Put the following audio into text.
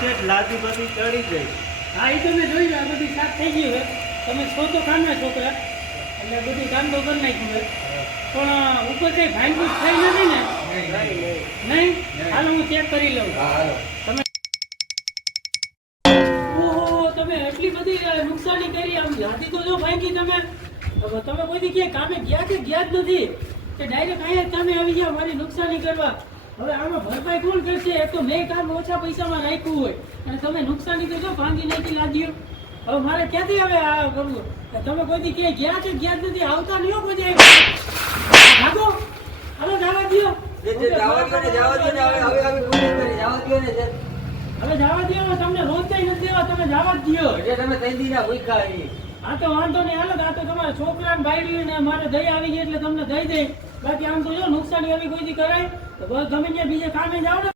છે લાદી બધી ચડી ગઈ. હા એ તો મેં જોયું આ બધું સાફ થઈ ગયું છે. તમે છો તો કામના છોકરા એટલે બધું કામ તો કરી નાખ્યું છે. પણ ઉપર કઈ ભાંગી થઈ નથી ને? નહીં. હાલો હું ચેક કરી લઉં. તમે ઓહો તમે એટલી બધી નુકસાની કરી. આમ લાદી તો જો ભાંગી તમે. તમે કોઈ દી ક્યાંય કામે ગયા કે ગયા જ નથી કે ડાયરેક્ટ અહીંયા જ કામે આવી ગયા મારી નુકસાની કરવા? હવે આમાં ભરપાઈ કોણ કરશે? એક તો મેં કામ ઓછા પૈસામાં રાખ્યું હોય અને તમે નુકસાની તો જો ભાંગી નાખી લાદીઓ. હવે મારે ક્યાંથી હવે આ કરવું? તમે કોઈ દી ક્યાંય ગયા છે ગયા જ નથી? આવતા નહીં હો કોઈ દી. ભાગો હાલો જવા દો. હવે જવા દો. તમને રોજ કઈ નથી દેવા. તમે જવા જ દો. તમે ત્રણ દી ના ભૂખા આવી. આ તો વાંધો નહીં. હાલો આ તો તમારા છોકરાને બાયડી ને મારે દઈ આવી ગઈ એટલે તમને દઈ દે. બાકી આમ તો જો નુકસાની આવી કોઈ દી કરાય તો બસ ગમે ત્યાં બીજે કામે જાવ ને